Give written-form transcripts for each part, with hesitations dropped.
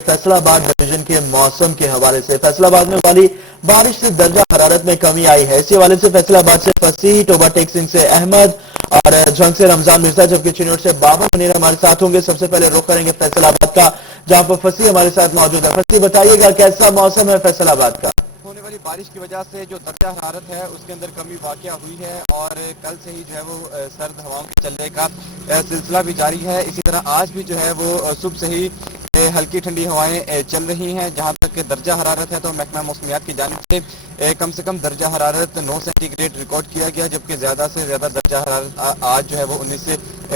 Faisalabad division के मौसम के हवाले से फैसलाबाद में वाली बारिश से दर्जा हरारत में कमी आई है। इसी हवाले से फैसलाबाद से फसीह, टोबा टेक सिंह से अहमद और जंग से रमजान मिर्जा, जबकि चिन्नौर से बाबर मुनीर हमारे साथ होंगे। सबसे पहले रुख करेंगे फैसलाबाद का, जहां पर फसीह हमारे साथ मौजूद है। फसीह, बताइएगा कैसा मौसम है फैसलाबाद का? होने वाली बारिश की वजह से जो दर्जा हरारत है उसके अंदर कमी वाक़या हुई है और कल से ही जो है वो सर्द हवाओं के चलने का सिलसिला भी जारी है। इसी तरह आज भी जो है वो सुबह से ही हल्की ठंडी हवाएं चल रही हैं। जहां तक दर्जा हरारत है तो महकमा मौसमियात की जानिब से कम दर्जा हरारत 9 सेंटीग्रेड रिकॉर्ड किया गया, जबकि ज़्यादा से ज़्यादा दर्जा हरारत आज जो है वो 19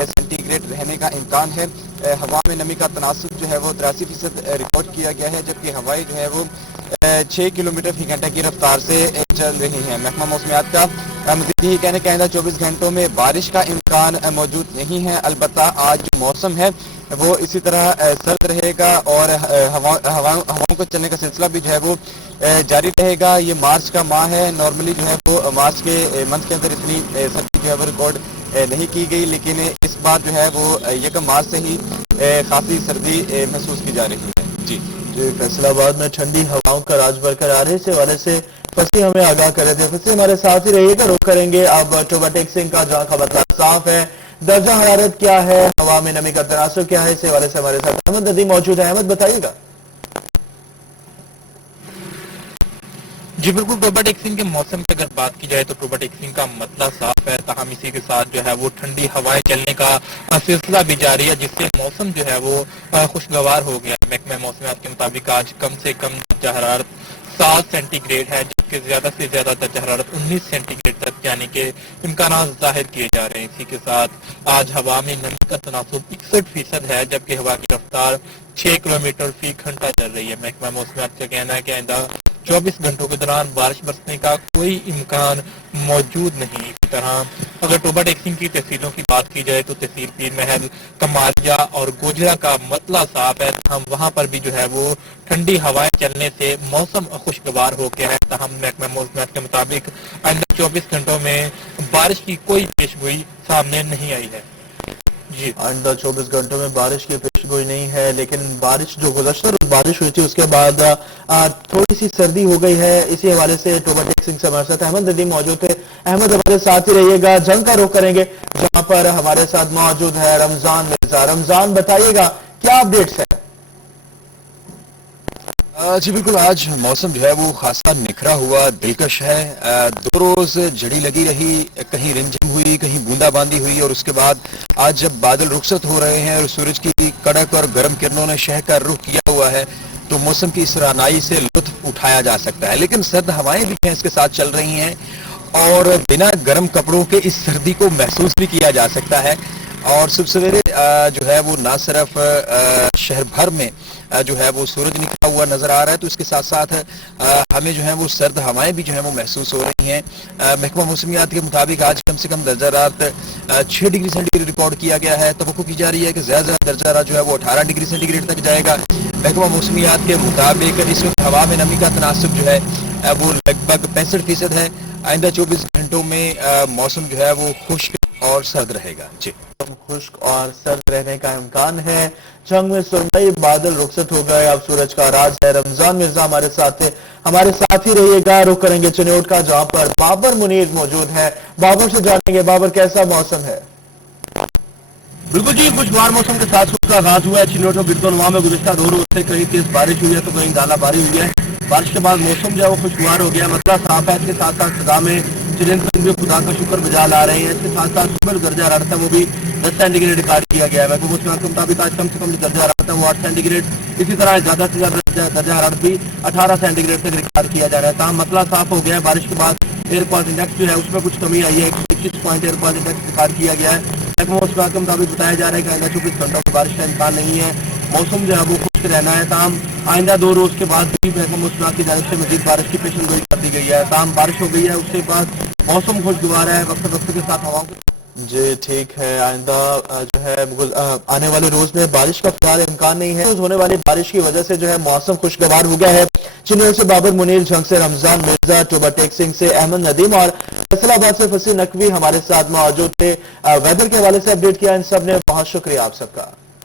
सेंटीग्रेड रहने का इम्कान है। हवा में नमी का तनासुब जो है वो 83% रिकॉर्ड किया गया है, जबकि हवाएं जो है वो 6 किलोमीटर फी घंटे की रफ्तार से चल रही हैं। महकमा मौसमियात का मज़ीद ही कहने आइंदा 24 घंटों में बारिश का इम्कान मौजूद नहीं है। अलबत्ता आज जो मौसम है वो इसी तरह सर्द रहेगा और हवाओं को चलने का सिलसिला भी जो है वो जारी रहेगा। ये मार्च का माह है, नॉर्मली जो है वो मार्च के मंथ के अंदर इतनी सर्दी जो है वो रिकॉर्ड नहीं की गई, लेकिन इस बार जो है वो 1 मार्च से ही काफ़ी सर्दी महसूस की जा रही है। जी फैसलाबाद में ठंडी हवाओं का राज बरकरार है। इस हवाले से फसीह हमें आगाह कर रहे थे। फसीह हमारे साथ ही रहिएगा, रुख करेंगे अब टोबा टेक सिंह का, जहां का मतलब साफ है। दर्जा हरारत क्या है, हवा में नमी का तनासुब क्या है, इस हवाले से हमारे साथ अहमद नदीम मौजूद है। अहमद, बताइएगा। जी बिल्कुल, टोबा टेक सिंह के मौसम की अगर बात की जाए तो टोबा टेक सिंह का मतला साफ है, ताहम इसी के साथ जो है वो ठंडी हवाएं चलने का सिलसिला भी जारी है, जिससे मौसम जो है वो खुशगवार हो गया। महकमा मौसमियात के मुताबिक आज कम से कम दर्जा हरारत 7 सेंटीग्रेड है, जबकि ज्यादा से ज्यादा दर्जा हरारत 19 सेंटीग्रेड तक जाने के इम्कान जाहिर किए जा रहे हैं। इसी के साथ आज हवा में नमी का तनासुब 61% है, जबकि हवा की रफ्तार 6 किलोमीटर फी घंटा चल रही है। महकमा मौसमियात का कहना है कि आइंदा 24 घंटों के दौरान बारिश बरसने का कोई इम्कान मौजूद नहीं। इसी तरह अगर टोबा टेक सिंह की तहसीलों की बात की जाए तो तहसील पीर महल, कमालिया और गोजरा का मतला साफ है। हम वहाँ पर भी जो है वो ठंडी हवाएं चलने से मौसम खुशगवार हो गया है। तहम महकमा मौसमियात के मुताबिक आइंदा 24 घंटों में बारिश की कोई पेशगोई सामने नहीं आई है। जी, आइंदा 24 घंटों में बारिश की पेशगोई नहीं है, लेकिन बारिश जो गुज़श्ता रोज बारिश हुई थी उसके बाद थोड़ी सी सर्दी हो गई है। इसी हवाले से टोबा टेक सिंह से हमारे साथ अहमद नदीम मौजूद थे। अहमद, हमारे साथ ही रहिएगा, जंग का रुख करेंगे, जहां पर हमारे साथ मौजूद है रमजान मिर्जा। रमजान, बताइएगा क्या अपडेट्स है? जी बिल्कुल, आज मौसम जो है वो खासा निखरा हुआ दिलकश है। 2 रोज झड़ी लगी रही, कहीं रिमझिम हुई, कहीं बूंदाबांदी हुई, और उसके बाद आज जब बादल रुखसत हो रहे हैं और सूरज की कड़क और गर्म किरणों ने शह का रुख किया हुआ है तो मौसम की इस रानाई से लुत्फ उठाया जा सकता है। लेकिन सर्द हवाएं भी इसके साथ चल रही हैं और बिना गर्म कपड़ों के इस सर्दी को महसूस भी किया जा सकता है। और सुबह सवेरे जो है वो ना सिर्फ शहर भर में जो है वो सूरज निकला हुआ नजर आ रहा है, तो इसके साथ साथ हमें जो है वो सर्द हवाएं भी जो है वो महसूस हो रही हैं। महकमा मौसमियात के मुताबिक आज कम से कम दर्जा रात 6 डिग्री सेंटीग्रेड रिकॉर्ड किया गया है। तो की जा रही है कि ज्यादा दर्जा रात जो है वो 18 डिग्री सेंटीग्रेड तक जाएगा। महकमा मौसमियात के मुताबिक इस वक्त हवा में नमी का तनासुब जो है वो लगभग 65% है। आइंदा 24 घंटों में मौसम जो है वो खुश्क और सर्द रहेगा। जी, खुश्क और सर्द रहने का इम्कान है। जंग में सुरमई बादल रुखसत हो गए, अब सूरज का राज है। रमजान मिर्जा हमारे साथ थे, हमारे साथ ही रहिएगा, रुख करेंगे चिन्नौर का, जहां पर बाबर मुनीर मौजूद है। बाबर से जानेंगे, बाबर कैसा मौसम है? बिल्कुल जी, खुशगवार मौसम के साथ का आगाज हुआ है चिन्नौर और गिरदोनवा में। गुज़िश्ता 2 रोज से कहीं तेज बारिश हुई है तो कहीं दालाबारी हुई है। बारिश के बाद मौसम जो है वो खुशगवार हो गया, मतलब साफ है। इसके साथ साथ सदा में चिरंद भी खुदा का शुक्र बजा ला रहे हैं। इसके साथ साथ सुबह दर्जा हरारत है वो भी 10 सेंटीग्रेड रिकॉर्ड किया गया है। महकमा मौसमियात के मुताबिक आज कम से कम दर्जा हरारत है वो 8 सेंटीग्रेड, इसी तरह ज्यादा से ज्यादा दर्जा हरारत भी 18 सेंटीग्रेड तक रिकॉर्ड किया जा रहा है। तमाम मतलब साफ हो गया है। बारिश के बाद एयर क्वालिटी इंडेक्स जो है उसमें कुछ कमी आई है, 121 point air quality index record किया गया है। महकमा मौसमियात के मुताबिक बताया जा रहा है कि आइंदा 24 घंटों में बारिश का इम्कान नहीं है। मौसम जो है वो खुश्क रहना है। ताम आइंदा 2 रोज के बाद भी महकमा मौसमियात की जानिब से मजीद बारिश की पेशनगोई कर दी गई है। ताम बारिश हो गई है, उसके बाद मौसम खुशगवार है वक्त के साथ हवाओं को। जी ठीक है, आइंदा जो है आने वाले रोज में बारिश का फिलहाल इम्कान नहीं है। होने वाली बारिश की वजह से जो है मौसम खुशगवार हो गया है। चिन्नौर से बाबर मुनीर, जंग से रमजान मिर्जा, टोबा टेक सिंह से अहमद नदीम और फैसलाबाद से फसीह नकवी हमारे साथ मौजूद थे। वेदर के हवाले से अपडेट किया इन सब ने, बहुत शुक्रिया आप सबका।